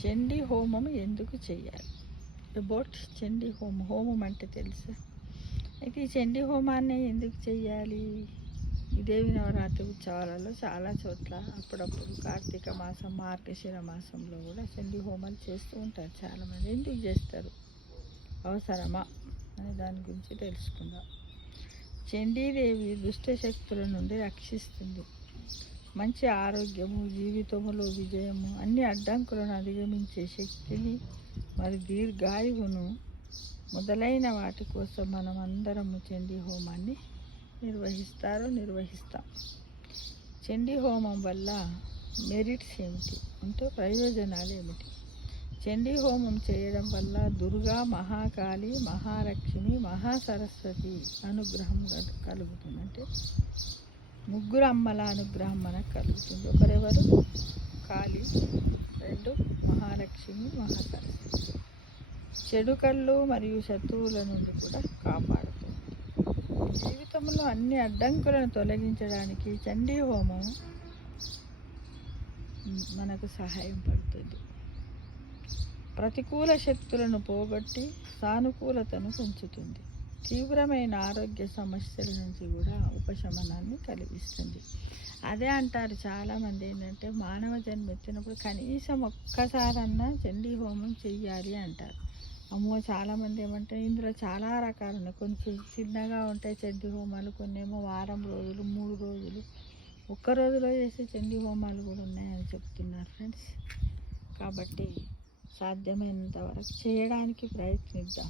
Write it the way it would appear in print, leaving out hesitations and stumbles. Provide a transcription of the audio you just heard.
చండీ హోమం ఎందుకు చేయాలి? అబౌట్ చండీ హోమం. హోమం అంటే తెలుసా? అయితే ఈ చండీ హోమాన్ని ఎందుకు చేయాలి? ఈ దేవి నవరాత్రి ఉత్సవాలలో చాలా చోట్ల అప్పుడప్పుడు కార్తీక మాసం, మార్గశిర మాసంలో కూడా చండీ హోమాలు చేస్తూ ఉంటారు చాలామంది. ఎందుకు చేస్తారు, అవసరమా అనే దాని గురించి తెలుసుకుందాం. చండీదేవి దుష్ట శక్తుల నుండి రక్షిస్తుంది. మంచి ఆరోగ్యము, జీవితములో విజయము, అన్ని అడ్డంకులను అధిగమించే శక్తిని మరి దీర్ఘాయువును మొదలైన వాటి కోసం మనం అందరము చండీ హోమాన్ని నిర్వహిస్తాం. చండీ హోమం వల్ల మెరిట్స్ ఏమిటి అంటే ప్రయోజనాలు ఏమిటి? చండీ హోమం చేయడం వల్ల దుర్గా, మహాకాళి, మహాలక్ష్మి, మహాసరస్వతి అనుగ్రహం కలుగుతుంది. అంటే ముగ్గురు అమ్మల అనుగ్రహం మనకు కలుగుతుంది. ఒకరెవరు? కాళి, రెండు మహాలక్ష్మి, మహాసరస్వతి. చెడు కళ్ళు మరియు శత్రువుల నుండి కూడా కాపాడుతుంది. జీవితంలో అన్ని అడ్డంకులను తొలగించడానికి చండీ హోమం మనకు సహాయం పడుతుంది. ప్రతికూల శక్తులను పోగొట్టి సానుకూలతను పెంచుతుంది. తీవ్రమైన ఆరోగ్య సమస్యల నుంచి కూడా ఉపశమనాన్ని కలిగిస్తుంది. అదే అంటారు చాలామంది, ఏంటంటే మానవ జన్మ ఎత్తినప్పుడు కనీసం ఒక్కసారన్నా చండీ హోమం చెయ్యాలి అంటారు. అమ్మో, చాలామంది ఏమంటారు, ఇందులో చాలా రకాలు ఉన్నాయి. కొన్ని చిన్నగా ఉంటాయి చండీ హోమాలు, కొన్ని ఏమో వారం రోజులు, 3 రోజులు, ఒక్క రోజులో చేసే చండీ హోమాలు కూడా ఉన్నాయని చెప్తున్నారు ఫ్రెండ్స్. కాబట్టి సాధ్యమైనంత వరకు చేయడానికి ప్రయత్నిద్దాం.